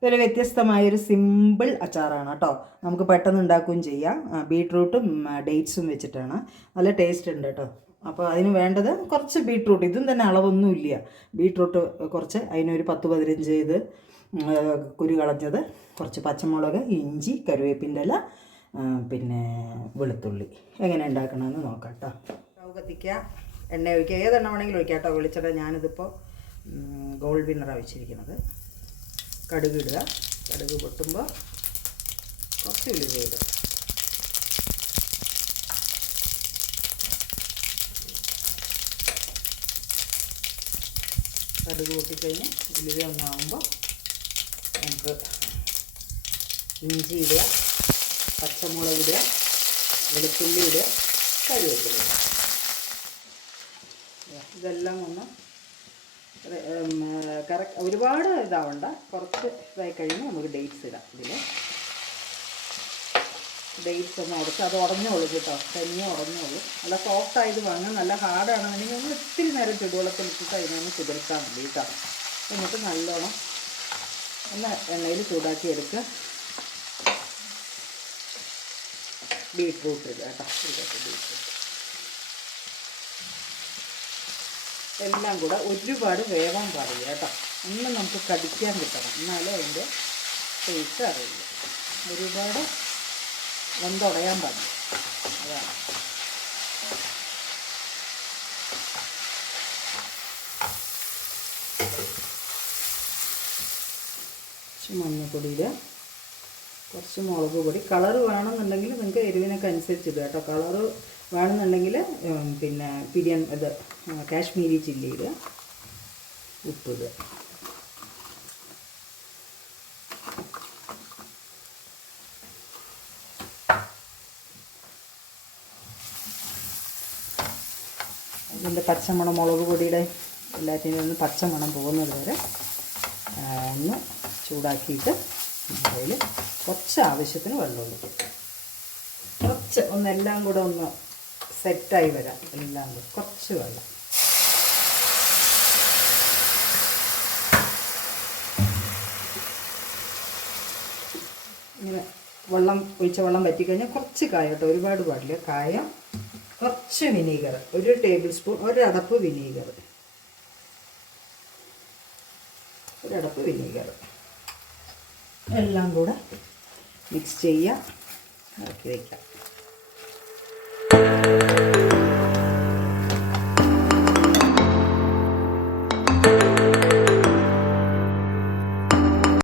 ഇതൊരു വ്യത്യസ്തമായൊരു സിമ്പിൾ അച്ചാറാണ് കേട്ടോ. നമുക്ക് പെട്ടെന്ന് ഉണ്ടാക്കുകയും ചെയ്യാം. ബീട്രൂട്ടും ഡേറ്റ്സും വെച്ചിട്ടാണ്. നല്ല ടേസ്റ്റ് ഉണ്ട് കേട്ടോ. അപ്പോൾ അതിന് വേണ്ടത് കുറച്ച് ബീട്രൂട്ട്, ഇതും തന്നെ അളവൊന്നുമില്ല. ബീട്രൂട്ട് കുറച്ച്, അതിനൊരു 10-15 ഇത് കുരു കളഞ്ഞത്, കുറച്ച് പച്ചമുളക്, ഇഞ്ചി, കറിവേപ്പിൻ്റെ ഇല, പിന്നെ വെളുത്തുള്ളി. എങ്ങനെ ഉണ്ടാക്കണമെന്ന് നോക്കാം കേട്ടോ. സ്റ്റവ് കത്തിക്കുക, എണ്ണ ഒഴിക്കുക, ഏതെണ്ണ വേണമെങ്കിലും ഒഴിക്കാം കേട്ടോ. വെളിച്ചെണ്ണ ഞാനിതിപ്പോൾ ഗോൾഡ് വിന്നറാണ് വെച്ചിരിക്കുന്നത്. കടുക് ഇടുക. കടുക് പൊട്ടുമ്പോൾ കുറച്ച് ഉലുവ ഇടുക. കടുക് പൊട്ടിക്കഴിഞ്ഞ് ഉലുവ ഒന്നാകുമ്പോൾ നമുക്ക് ഇഞ്ചി ഇടുക, പച്ചമുളക് ഇടുക, വെളുത്തുള്ളി ഇടുക, കറിവേപ്പില ഇടുക. ഇതെല്ലാം ഒന്ന് ഒരുപാട് ഇതാവണ്ട, കുറച്ച് ഇതായി കഴിഞ്ഞ് നമുക്ക് ഡേറ്റ്സ് ഇടാം. ഇതിൽ ഡേറ്റ്സ് ഒന്ന് ഉടച്ച്, അത് ഉടഞ്ഞോളൂ കേട്ടോ, തനിയെ ഉടഞ്ഞോളൂ. നല്ല സോഫ്റ്റായത് വാങ്ങാൻ, നല്ല ഹാർഡാണെന്നുണ്ടെങ്കിൽ നമ്മൾ ഇത്തിരി നേരം ചുടുവെള്ളത്തിലിട്ടിട്ട് അതിനൊന്ന് കുതിർത്താൽ മതി കേട്ടോ. എന്നിട്ട് നല്ലോണം ഒന്ന് എണ്ണയിൽ ചൂടാക്കി എടുക്കുക. ബീട്രൂട്ട് ഇടുക കേട്ടോ. ബീട്രൂട്ട് എല്ലാം കൂടെ ഒരുപാട് വേവാൻ പാടില്ല കേട്ടോ. ഒന്നും നമുക്ക് കടിക്കാൻ കിട്ടണം, എന്നാലും അതിൻ്റെ ടേസ്റ്റ് അറിയില്ല. ഒരുപാട് വെന്തുടയാൻ പാടില്ല, അതാണ്. കുറച്ച് മഞ്ഞൾപ്പൊടിയിൽ, കുറച്ച് മുളക് പൊടി. കളറ് വേണമെന്നുണ്ടെങ്കിൽ നിങ്ങൾക്ക് എരിവിനൊക്കെ അനുസരിച്ച് ഇടുക കേട്ടോ. കളറ് വേണമെന്നുണ്ടെങ്കിൽ പിന്നെ ഇത് കാശ്മീരി ചില്ലി ഇടുക. ഉപ്പിടുക. ഇതിൻ്റെ പച്ചമണം, മുളക് പൊടിയുടെ എല്ലാറ്റിനും ഒന്ന് പച്ചമണം പോകുന്നത് വരെ ഒന്ന് ചൂടാക്കിയിട്ട് അതിൽ കുറച്ച് ആവശ്യത്തിന് വെള്ളം ഒഴിക്കും. കുറച്ച് ഒന്നെല്ലാം കൂടെ ഒന്ന് സെറ്റായി വരാം. എല്ലാം കൂടെ കുറച്ച് വെള്ളം. ഇങ്ങനെ ഒഴിച്ച വെള്ളം വറ്റിക്കഴിഞ്ഞാൽ കുറച്ച് കായം കേട്ടോ, ഒരുപാട് പാടില്ല. കായം, കുറച്ച് വിനീഗർ, 1 ടേബിൾ സ്പൂൺ, ഒരടപ്പ് വിനീഗർ, എല്ലാം കൂടെ മിക്സ് ചെയ്യുക, ഇറക്കി വയ്ക്കാം.